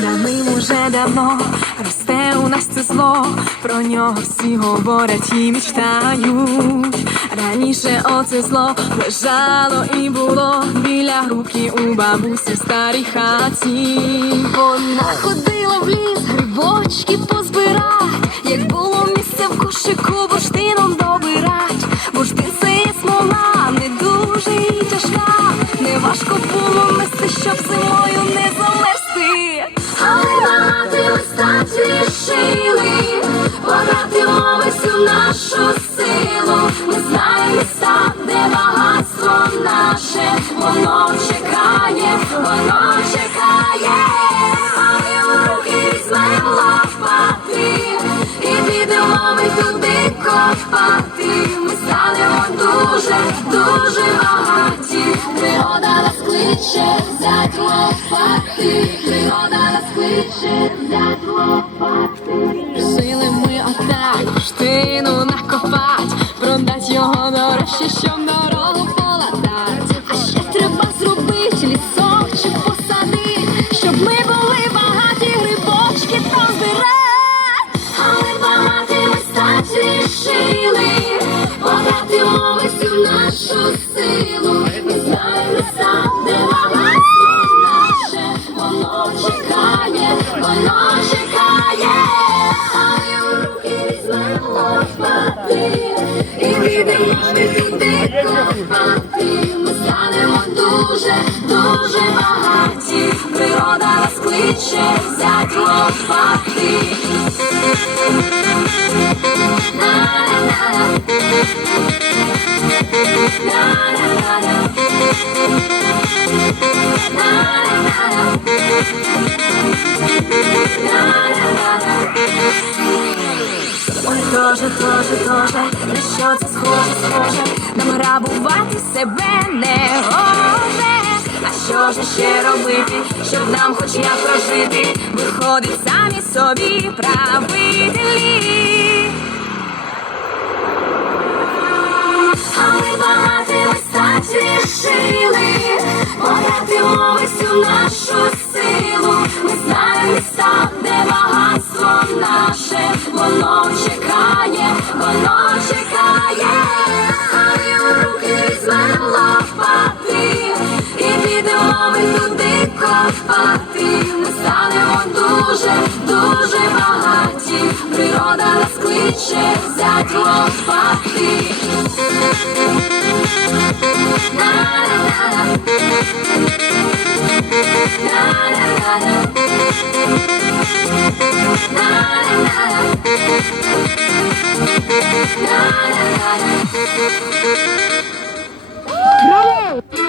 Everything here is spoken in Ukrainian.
Над ним уже давно росте у нас це зло, про нього всі говорять і мечтають. Раніше оце зло лежало і було біля грубки у бабусі старій хаті. Вона ходила кошику бурштином добирать. Бурштин це смола, не дуже і тяжка. Не важко було нести, щоб зимою не замерзти. Але багато ми стать рішили, подати всю нашу силу. Ми знаємо міста, де багатство наше, воно чекає, воно туди копати. Ми станемо дуже, дуже багаті. Природа нас кличе, взять лопати, природа нас кличе, взять лопати. Жили ми отак, штину накопать, продать його нарешті щоб нашу силу. Сам, де багатство наше, воно чекає, воно чекає, а руки візьмемо лопати, і підемо ми туди копати. Дуже, дуже багаті, природа нас кличе, взять тоже, тоже, тоже, на що це схоже, схоже, нам грабувати себе не гоже. А що ж ще робити, щоб нам хоч як прожити? Виходить самі собі правителі. Нашу силу. Ми знаємо міста, де багатство наше, воно чекає, воно чекає, ми у руки візьмемо лопати, і підемо ми туди копати. Ми станемо дуже, дуже багаті, природа нас кличе, взять лопати. ¡Bravo!